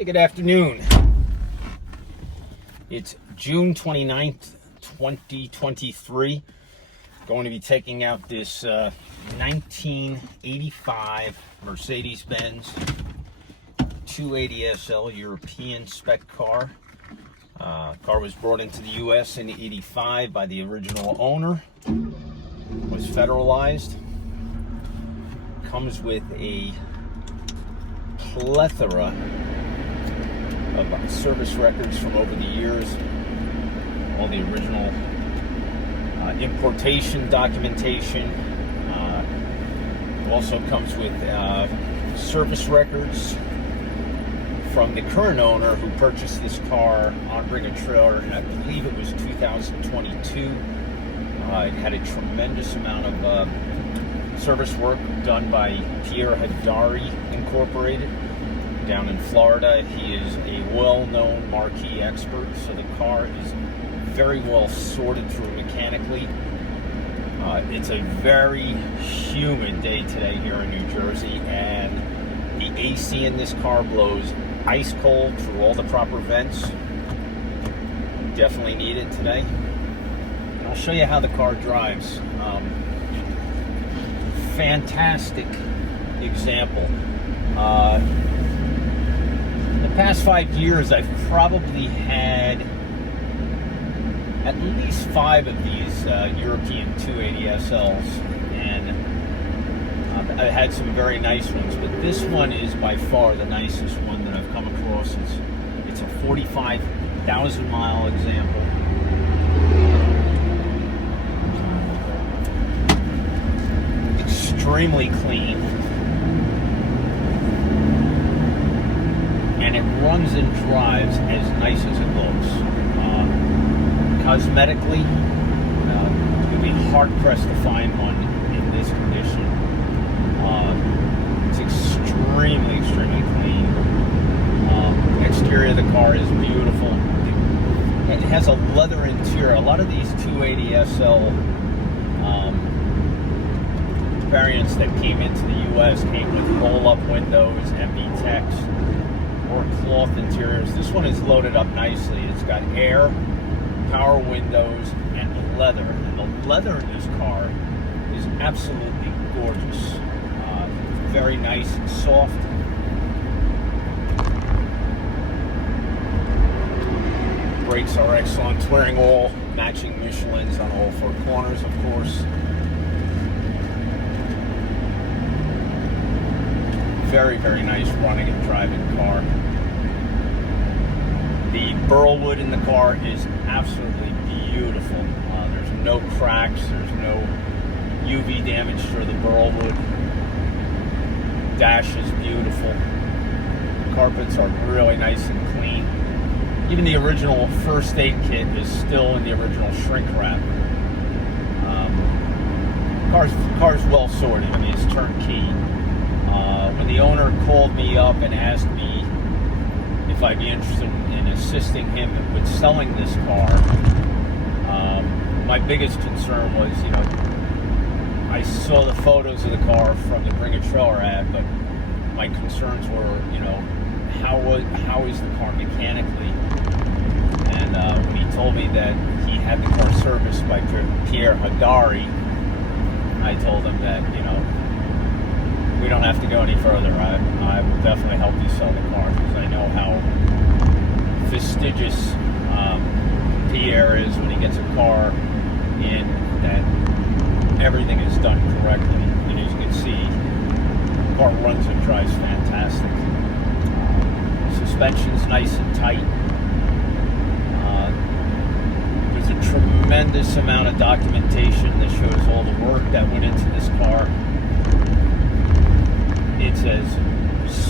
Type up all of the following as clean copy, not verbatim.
Hey, good afternoon. It's June 29th, 2023. Going to be taking out this 1985 Mercedes-Benz 280 SL European spec car. Car was brought into the U.S. in '85 by the original owner. Was federalized. Comes with a plethora of service records from over the years, all the original importation documentation. Also comes with service records from the current owner who purchased this car on Bring a Trailer, and I believe it was 2022. It had a tremendous amount of service work done by Pierre Hadari Incorporated down in Florida. He is a well-known marquee expert, so the car is very well sorted through mechanically. It's a very humid day today here in New Jersey, and the AC in this car blows ice cold through all the proper vents. Definitely needed today. And I'll show you how the car drives. Fantastic example. In the past 5 years, I've probably had at least 5 of these European 280 SLs, and I've had some very nice ones, but this one is by far the nicest one that I've come across. It's a 45,000 mile example. Extremely clean, and it runs and drives as nice as it looks. Cosmetically, you'll be hard-pressed to find one in this condition. It's extremely clean. Exterior of the car is beautiful. It has a leather interior. A lot of these 280 SL variants that came into the U.S. came with roll-up windows, MB text, or cloth interiors. This one is loaded up nicely. It's got air, power windows, and leather. And the leather in this car is absolutely gorgeous. Very nice and soft. Brakes are excellent. Wearing all matching Michelins on all 4 corners, of course. Very nice running and driving car. The burl wood in the car is absolutely beautiful. There's no cracks, there's no UV damage through the burl wood. Dash is beautiful. Carpets are really nice and clean. Even the original first aid kit is still in the original shrink wrap. Car's well sorted. I mean, it's turnkey. When the owner called me up and asked me if I'd be interested in assisting him with selling this car, my biggest concern was, I saw the photos of the car from the Bring a Trailer ad, but my concerns were, how is the car mechanically? And when he told me that he had the car serviced by Pierre Hadari, I told him that, we don't have to go any further. I will definitely help you sell the car, because I know how fastidious Pierre is when he gets a car in, that everything is done correctly. And as you can see, the car runs and drives fantastic. Suspension's nice and tight. There's a tremendous amount of documentation that shows all the work that went into this car. It's as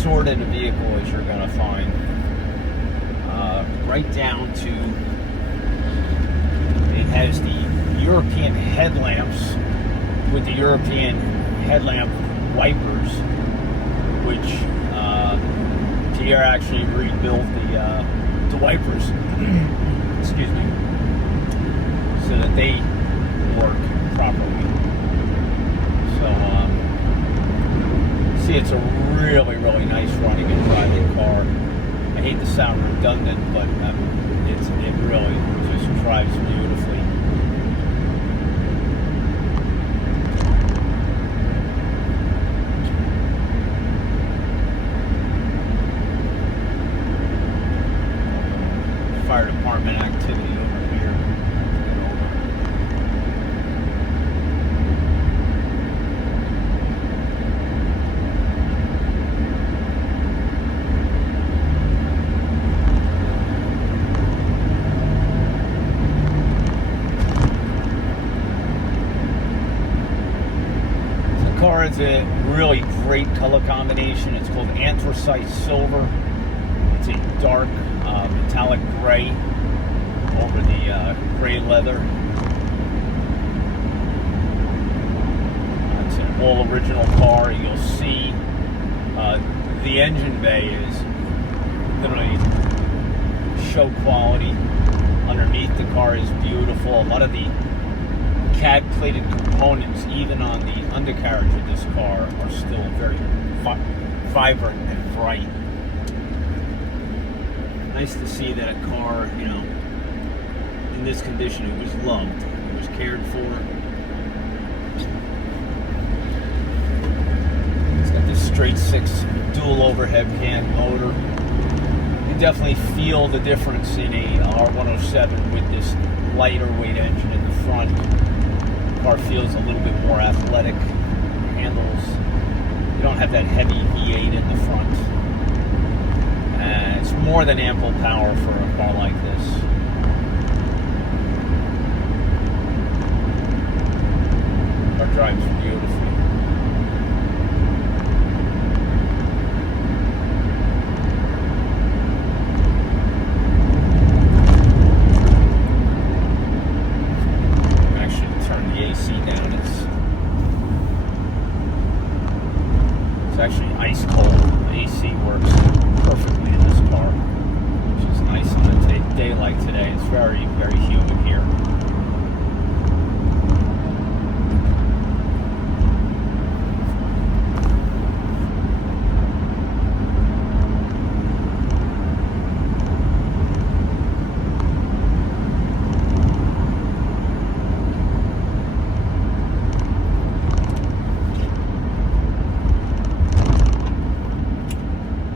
sorted a vehicle as you're going to find. Right down to, it has the European headlamps with the European headlamp wipers, which Pierre actually rebuilt the wipers, excuse me, so that they work properly. So, see, it's a really nice running and driving car. I hate to sound redundant, but it really just drives beautifully. Fire department activity over here. The car is a really great color combination. It's called anthracite silver. It's a dark metallic gray over the gray leather. It's an all original car. You'll see the engine bay is literally show quality. Underneath the car is beautiful. A lot of the CAD plated components, even on the undercarriage of this car, are still very vibrant and bright. Nice to see that a car, in this condition, it was loved, it was cared for. It's got this straight six dual overhead cam motor. You definitely feel the difference in a R107 with this lighter weight engine in the front. The car feels a little bit more athletic. Handles, you don't have that heavy V8 in the front. And it's more than ample power for a car like this. Car drives beautifully. Actually, turn the AC down. It's actually ice cold. The AC works perfectly in this car, which is nice on a day like today. It's very, very humid here.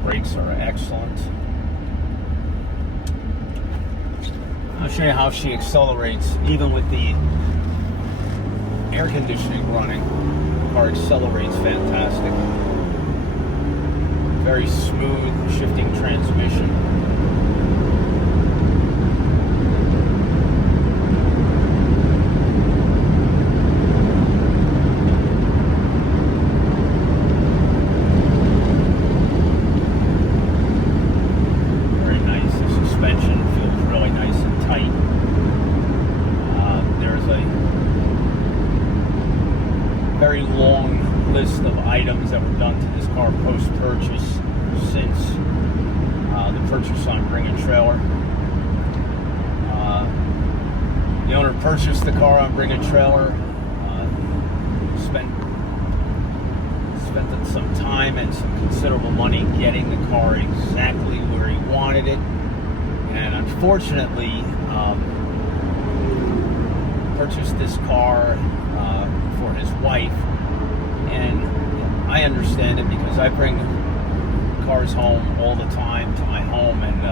Brakes are excellent. I'll show you how she accelerates. Even with the air conditioning running, the car accelerates fantastic. Very smooth shifting transmission. Very long list of items that were done to this car post-purchase since the purchase on Bring a Trailer. The owner purchased the car on Bring a Trailer, spent some time and some considerable money getting the car exactly where he wanted it, and unfortunately purchased this car for his wife. And I understand it because I bring cars home all the time to my home, and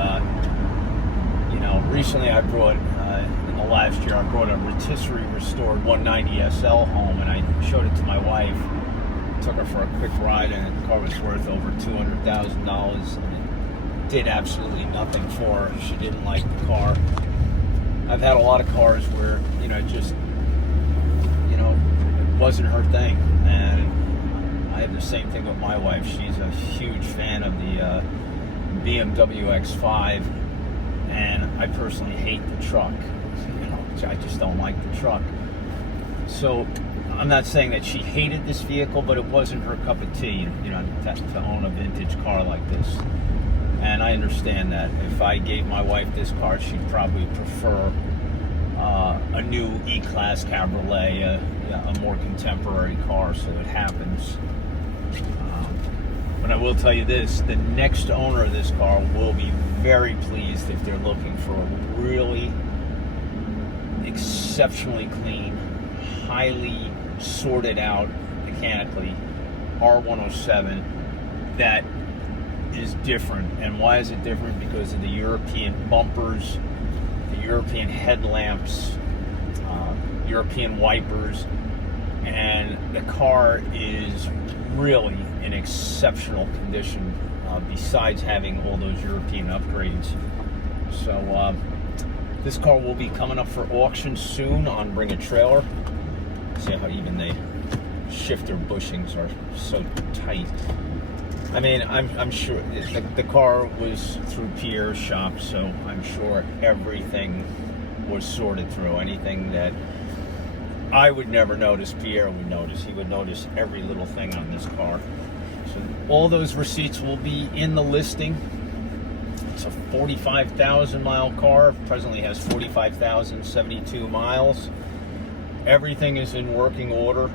recently I brought in the last year I brought a rotisserie restored 190 SL home, and I showed it to my wife, took her for a quick ride, and the car was worth over $200,000, and it did absolutely nothing for her. She didn't like the car. I've had a lot of cars where just it wasn't her thing, and I have the same thing with my wife. She's a huge fan of the BMW X5, and I personally hate the truck. I just don't like the truck. So I'm not saying that she hated this vehicle, but it wasn't her cup of tea, to own a vintage car like this. And I understand that. If I gave my wife this car, she'd probably prefer a new E-Class Cabriolet, a more contemporary car, so it happens. But I will tell you this, the next owner of this car will be very pleased if they're looking for a really exceptionally clean, highly sorted out mechanically R107 that is different. And why is it different? Because of the European bumpers, the European headlamps, European wipers, and the car is really in exceptional condition, besides having all those European upgrades. So this car will be coming up for auction soon on Bring a Trailer. See how even they shifter bushings are so tight. I mean, I'm sure the car was through Pierre's shop, so I'm sure everything was sorted through. Anything that I would never notice, Pierre would notice. He would notice every little thing on this car. So all those receipts will be in the listing. It's a 45,000 mile car. Presently has 45,072 miles. Everything is in working order.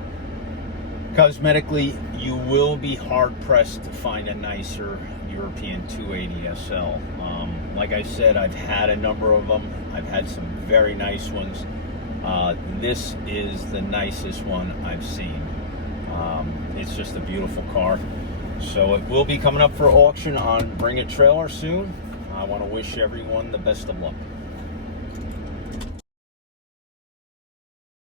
Cosmetically, you will be hard pressed to find a nicer European 280 SL. Like I said, I've had a number of them. I've had some very nice ones. This is the nicest one I've seen. It's just a beautiful car. So it will be coming up for auction on Bring It Trailer soon. I want to wish everyone the best of luck.